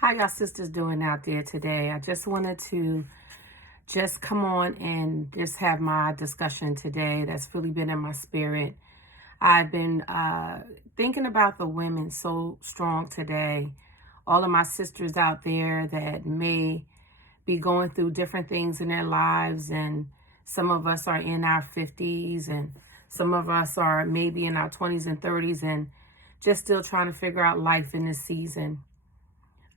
How y'all sisters doing out there today? I just wanted to just come on and just have my discussion today that's really been in my spirit. I've been thinking about the women so strong today. All of my sisters out there that may be going through different things in their lives, and some of us are in our 50s and some of us are maybe in our 20s and 30s and just still trying to figure out life in this season.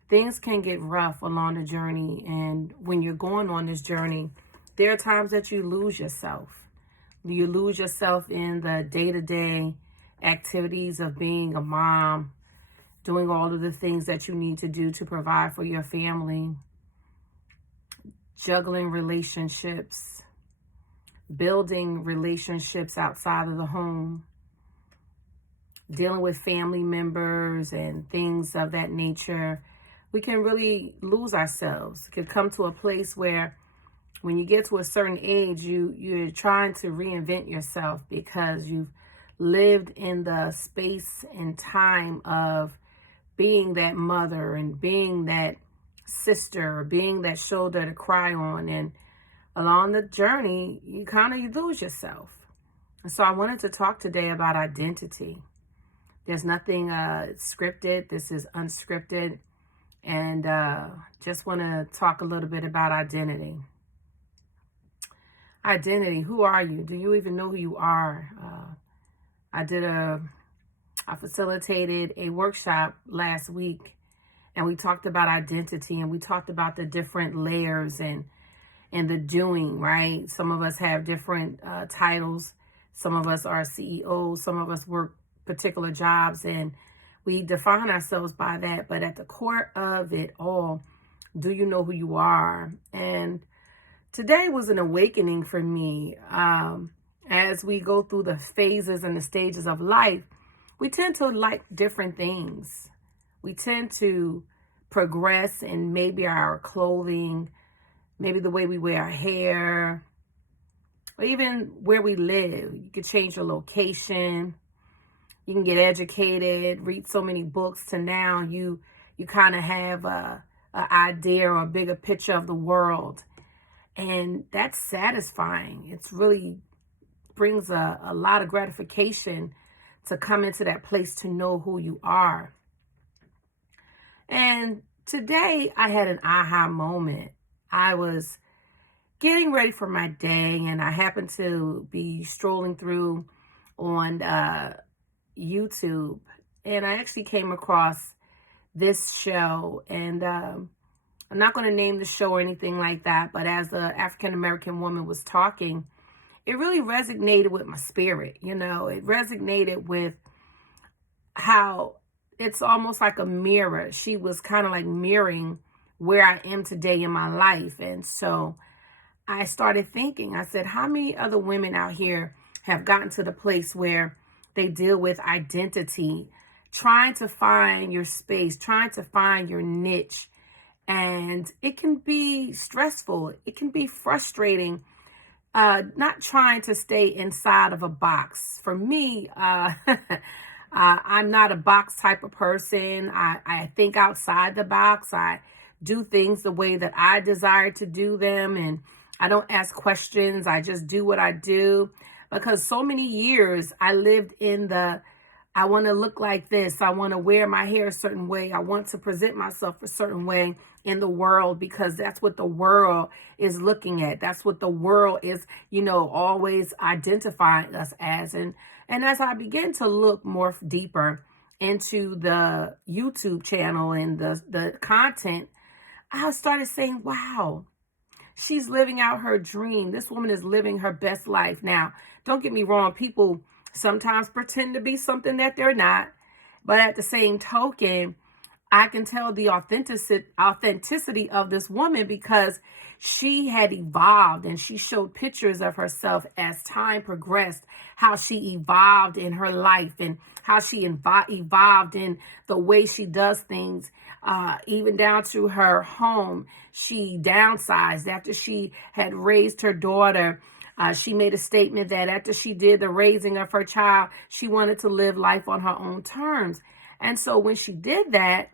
Things can get rough along the journey, and when you're going on this journey, there are times that you lose yourself. You lose yourself in the day-to-day activities of being a mom, doing all of the things that you need to do to provide for your family, juggling relationships, building relationships outside of the home, dealing with family members and things of that nature. We can really lose ourselves. It can come to a place where when you get to a certain age, you're trying to reinvent yourself because you've lived in the space and time of being that mother and being that sister, being that shoulder to cry on. And along the journey, you lose yourself. And so I wanted to talk today about identity. There's nothing scripted. This is unscripted. And just want to talk a little bit about identity. Identity, who are you? Do you even know who you are? I facilitated a workshop last week, and we talked about identity, and we talked about the different layers and the doing, right? Some of us have different titles. Some of us are CEOs. Some of us work particular jobs, and we define ourselves by that. But at the core of it all, do you know who you are? And today was an awakening for me. As we go through the phases and the stages of life, we tend to like different things. We tend to progress in maybe our clothing, maybe the way we wear our hair, or even where we live. You could change your location. You can get educated, read so many books, to now you kind of have an idea or a bigger picture of the world. And that's satisfying. It's really brings a lot of gratification to come into that place to know who you are. And today I had an aha moment. I was getting ready for my day, and I happened to be strolling through on YouTube, and I actually came across this show, and I'm not going to name the show or anything like that, but as the African-American woman was talking, it really resonated with my spirit. It resonated with how it's almost like a mirror. She was kind of like mirroring where I am today in my life. And so I started thinking, I said, how many other women out here have gotten to the place where they deal with identity, trying to find your space, trying to find your niche. And it can be stressful. It can be frustrating, not trying to stay inside of a box. For me, I'm not a box type of person. I think outside the box. I do things the way that I desire to do them. And I don't ask questions. I just do what I do. Because so many years I lived in I want to look like this. I want to wear my hair a certain way. I want to present myself a certain way in the world, because that's what the world is looking at. That's what the world is, always identifying us as. And as I began to look more deeper into the YouTube channel and the content, I started saying, wow, she's living out her dream. This woman is living her best life. Now, don't get me wrong. People sometimes pretend to be something that they're not. But at the same token, I can tell the authenticity of this woman, because she had evolved, and she showed pictures of herself as time progressed, how she evolved in her life and how she evolved in the way she does things, even down to her home. She downsized after she had raised her daughter. She made a statement that after she did the raising of her child, she wanted to live life on her own terms. And so when she did that,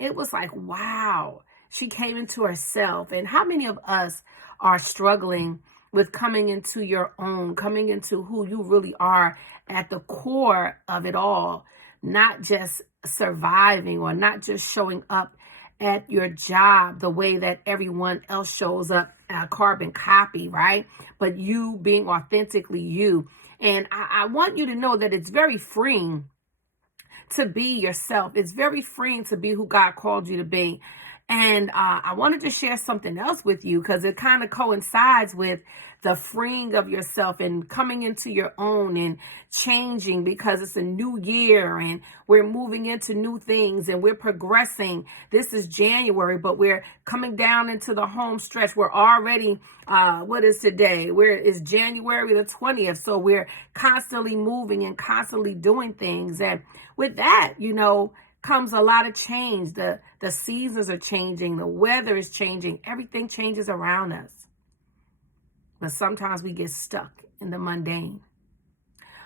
It was like, wow, she came into herself. And how many of us are struggling with coming into your own, coming into who you really are at the core of it all, not just surviving or not just showing up at your job the way that everyone else shows up, a carbon copy, right? But you being authentically you. And I want you to know that it's very freeing to be yourself. It's very freeing to be who God called you to be. And I wanted to share something else with you because it kind of coincides with the freeing of yourself and coming into your own and changing, because it's a new year and we're moving into new things and we're progressing. This is January, but we're coming down into the home stretch. We're already, what is today? It's January the 20th. So we're constantly moving and constantly doing things. And with that, comes a lot of change. The seasons are changing. The weather is changing. Everything changes around us. But sometimes we get stuck in the mundane.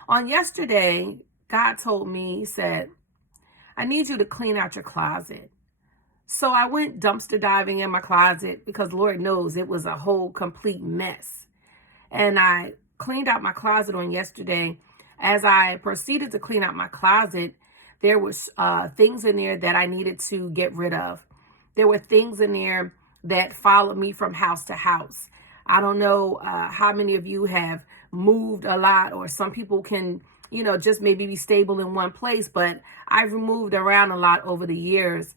On yesterday, God told me, he said, I need you to clean out your closet. So I went dumpster diving in my closet because Lord knows it was a whole complete mess. And I cleaned out my closet on yesterday. As I proceeded to clean out my closet, there was things in there that I needed to get rid of. There were things in there that followed me from house to house. I don't know how many of you have moved a lot, or some people can, just maybe be stable in one place, but I've moved around a lot over the years.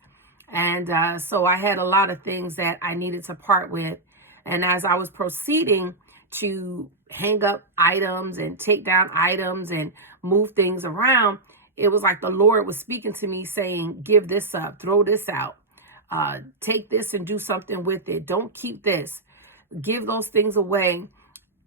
And so I had a lot of things that I needed to part with. And as I was proceeding to hang up items and take down items and move things around, it was like the Lord was speaking to me saying, give this up, throw this out, take this and do something with it. Don't keep this. Give those things away.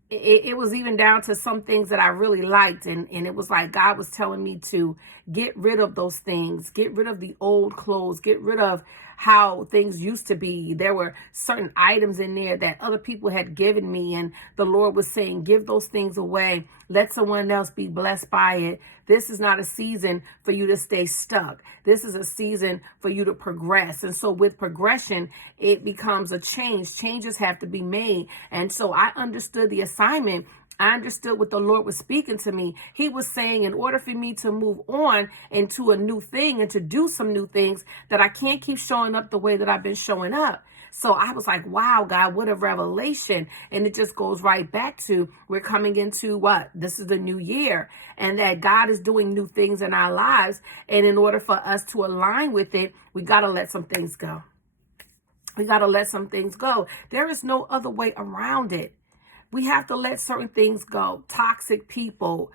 It was even down to some things that I really liked. And it was like God was telling me to get rid of those things, get rid of the old clothes, get rid of how things used to be. There were certain items in there that other people had given me. And the Lord was saying, give those things away. Let someone else be blessed by it. This is not a season for you to stay stuck. This is a season for you to progress. And so with progression, it becomes a change. Changes have to be made. And so I understood the assignment. I understood what the Lord was speaking to me. He was saying, in order for me to move on into a new thing and to do some new things, that I can't keep showing up the way that I've been showing up. So I was like, wow, God, what a revelation. And it just goes right back to, we're coming into what? This is the new year, and that God is doing new things in our lives. And in order for us to align with it, we got to let some things go. We got to let some things go. There is no other way around it. We have to let certain things go. Toxic people,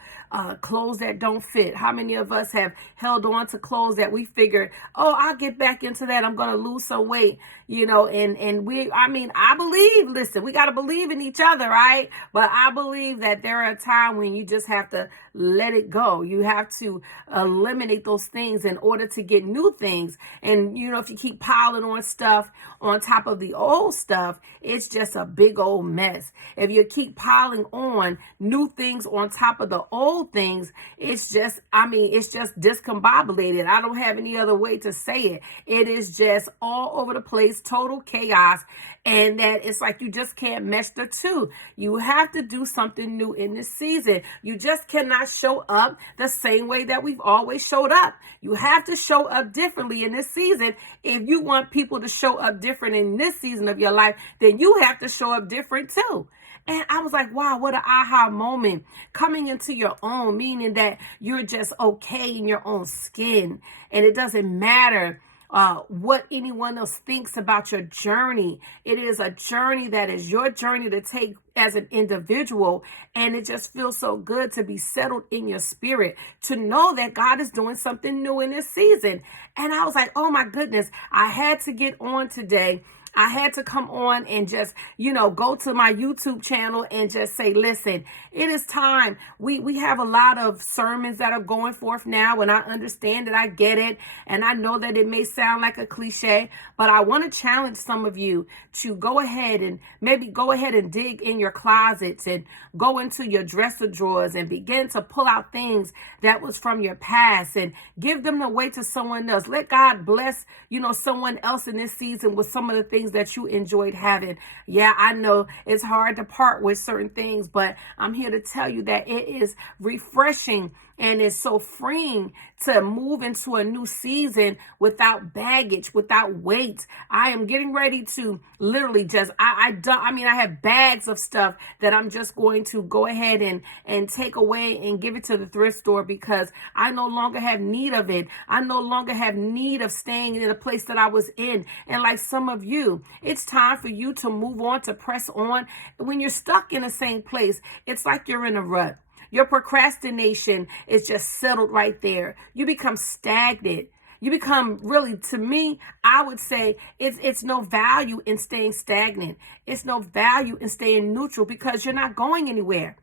clothes that don't fit. How many of us have held on to clothes that we figured, oh, I'll get back into that. I'm going to lose some weight, I believe, listen, we got to believe in each other, right? But I believe that there are times when you just have to let it go. You have to eliminate those things in order to get new things. And, if you keep piling on stuff on top of the old stuff, it's just a big old mess. If you keep piling on new things on top of the old things, it's just discombobulated. I don't have any other way to say it. It is just all over the place, total chaos. And that it's like you just can't mesh the two. You have to do something new in this season. You just cannot show up the same way that we've always showed up. You have to show up differently in this season. If you want people to show up different in this season of your life, then you have to show up different too. And I was like, wow, what an aha moment. Coming into your own, meaning that you're just okay in your own skin. And it doesn't matter what anyone else thinks about your journey. It is a journey that is your journey to take as an individual. And it just feels so good to be settled in your spirit, to know that God is doing something new in this season. And I was like, oh my goodness, I had to get on today I had to come on and just, go to my YouTube channel and just say, listen, it is time. We have a lot of sermons that are going forth now, and I understand it. I get it. And I know that it may sound like a cliche, but I want to challenge some of you to go ahead and dig in your closets and go into your dresser drawers and begin to pull out things that was from your past and give them away to someone else. Let God bless, someone else in this season with some of the things that you enjoyed having. Yeah, I know it's hard to part with certain things, but I'm here to tell you that it is refreshing and it's so freeing to move into a new season without baggage, without weight. I am getting ready to literally just, I have bags of stuff that I'm just going to go ahead and take away and give it to the thrift store because I no longer have need of it. I no longer have need of staying in the place that I was in. And like some of you, it's time for you to move on, to press on. When you're stuck in the same place, it's like you're in a rut. Your procrastination is just settled right there. You become stagnant. You become really, to me, I would say it's no value in staying stagnant. It's no value in staying neutral because you're not going anywhere.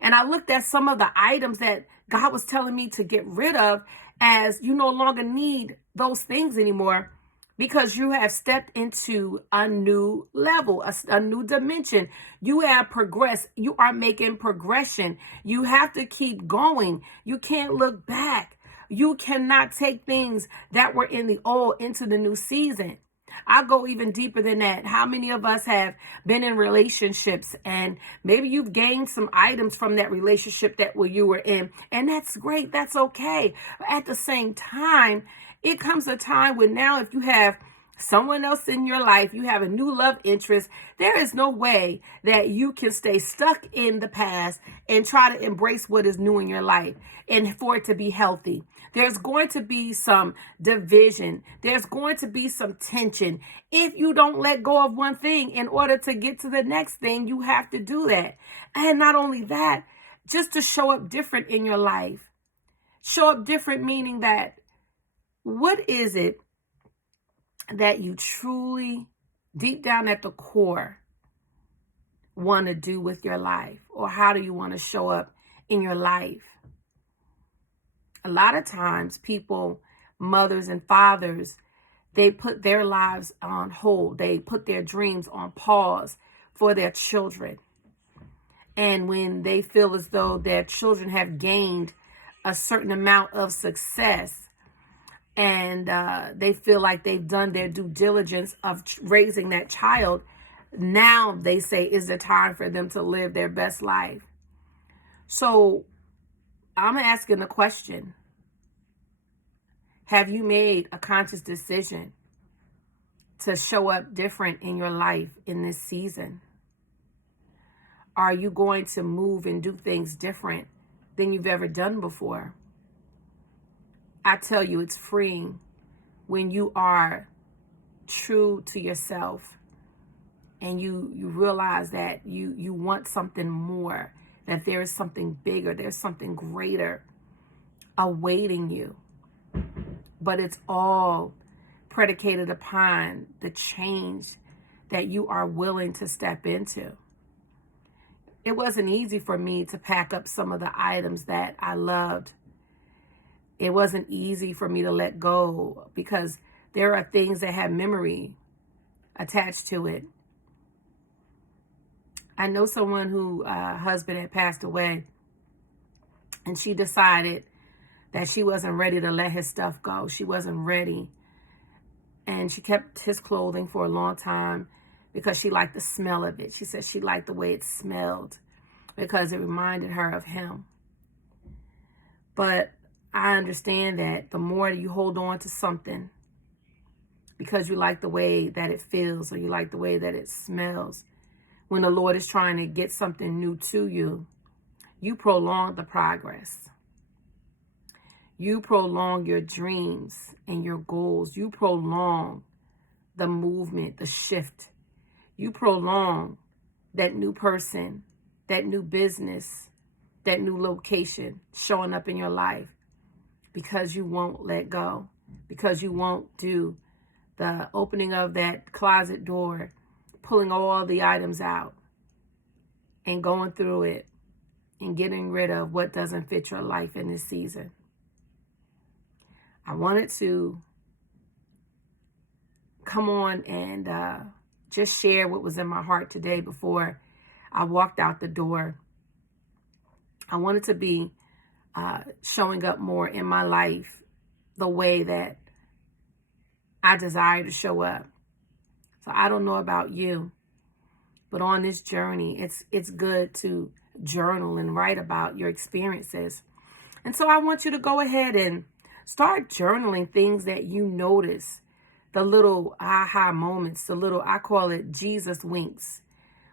And I looked at some of the items that God was telling me to get rid of as you no longer need those things anymore because you have stepped into a new level, a new dimension. You have progressed. You are making progression. You have to keep going. You can't look back. You cannot take things that were in the old into the new season. I'll go even deeper than that. How many of us have been in relationships and maybe you've gained some items from that relationship that you were in, and that's great. That's okay. But at the same time, it comes a time when now if you have someone else in your life, you have a new love interest, there is no way that you can stay stuck in the past and try to embrace what is new in your life and for it to be healthy. There's going to be some division. There's going to be some tension. If you don't let go of one thing in order to get to the next thing, you have to do that. And not only that, just to show up different in your life. Show up different meaning that what is it that you truly, deep down at the core, want to do with your life? Or how do you want to show up in your life? A lot of times people, mothers and fathers, they put their lives on hold. They put their dreams on pause for their children. And when they feel as though their children have gained a certain amount of success, and they feel like they've done their due diligence of raising that child, now they say is the time for them to live their best life. So I'm asking the question, have you made a conscious decision to show up different in your life in this season? Are you going to move and do things different than you've ever done before? I tell you, it's freeing when you are true to yourself and you realize that you want something more, that there is something bigger, there's something greater awaiting you. But it's all predicated upon the change that you are willing to step into. It wasn't easy for me to pack up some of the items that I loved. It wasn't easy for me to let go because there are things that have memory attached to it. I know someone who husband had passed away, and she decided that she wasn't ready to let his stuff go. She wasn't ready. And she kept his clothing for a long time because she liked the smell of it. She said she liked the way it smelled because it reminded her of him. But I understand that the more you hold on to something because you like the way that it feels or you like the way that it smells, when the Lord is trying to get something new to you, you prolong the progress. You prolong your dreams and your goals. You prolong the movement, the shift. You prolong that new person, that new business, that new location showing up in your life because you won't let go, because you won't do the opening of that closet door, pulling all the items out and going through it and getting rid of what doesn't fit your life in this season. I wanted to come on and just share what was in my heart today before I walked out the door. I wanted to be showing up more in my life the way that I desire to show up. So I don't know about you, but on this journey, it's good to journal and write about your experiences. And so I want you to go ahead and start journaling things that you notice, the little aha moments, the little, I call it Jesus winks,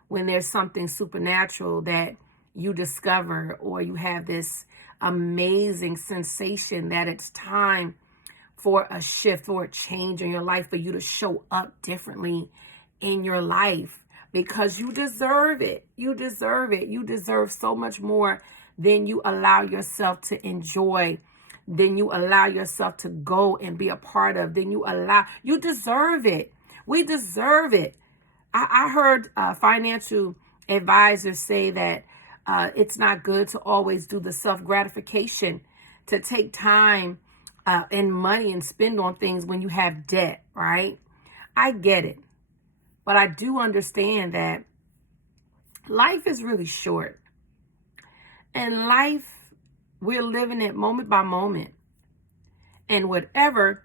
when there's something supernatural that you discover, or you have this amazing sensation that it's time for a shift, for a change in your life, for you to show up differently in your life, because you deserve it. You deserve it. You deserve so much more than you allow yourself to enjoy, than you allow yourself to go and be a part of, you deserve it. We deserve it. I heard financial advisors say that it's not good to always do the self-gratification, to take time and money and spend on things when you have debt, right? I get it. But I do understand that life is really short. And life, we're living it moment by moment. And whatever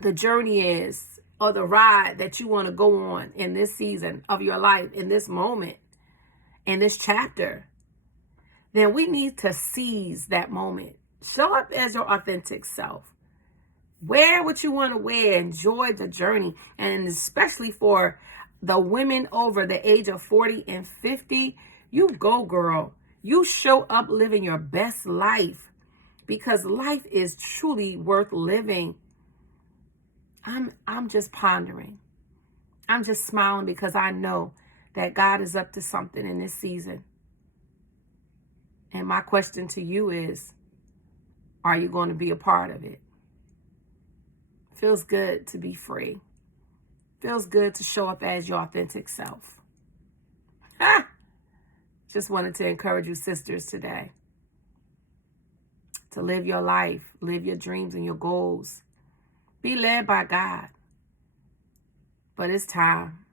the journey is, or the ride that you want to go on in this season of your life, in this moment, in this chapter, then we need to seize that moment. Show up as your authentic self. Wear what you want to wear. Enjoy the journey. And especially for the women over the age of 40 and 50, you go, girl. You show up living your best life, because life is truly worth living. I'm just pondering. I'm just smiling because I know that God is up to something in this season. And my question to you is, are you going to be a part of it? Feels good to be free. Feels good to show up as your authentic self. Just wanted to encourage you sisters today to live your life, live your dreams and your goals. Be led by God. But it's time.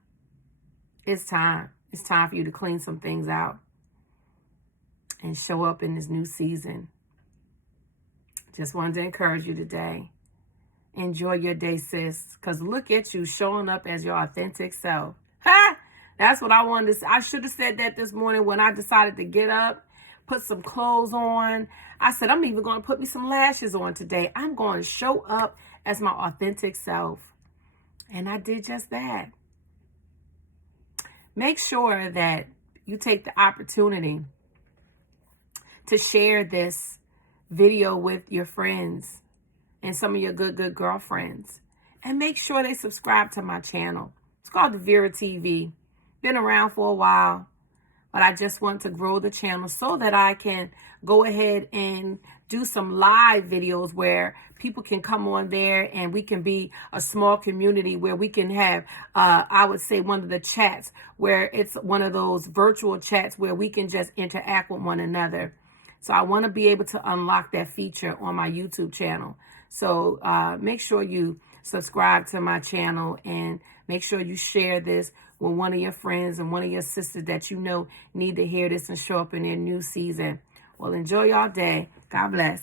It's time. It's time for you to clean some things out and show up in this new season. Just wanted to encourage you today. Enjoy your day, sis, because look at you showing up as your authentic self. Ha! That's what I wanted to say. I should have said that this morning when I decided to get up, put some clothes on. I said, I'm even going to put me some lashes on today. I'm going to show up as my authentic self. And I did just that. Make sure that you take the opportunity to share this video with your friends and some of your good girlfriends. And make sure they subscribe to my channel. It's called the Vera TV. Been around for a while, but I just want to grow the channel so that I can go ahead and do some live videos where people can come on there and we can be a small community where we can have, I would say, one of the chats where it's one of those virtual chats where we can just interact with one another. So I want to be able to unlock that feature on my YouTube channel. So make sure you subscribe to my channel and make sure you share this with one of your friends and one of your sisters that you know need to hear this and show up in their new season. Well, enjoy y'all day. God bless.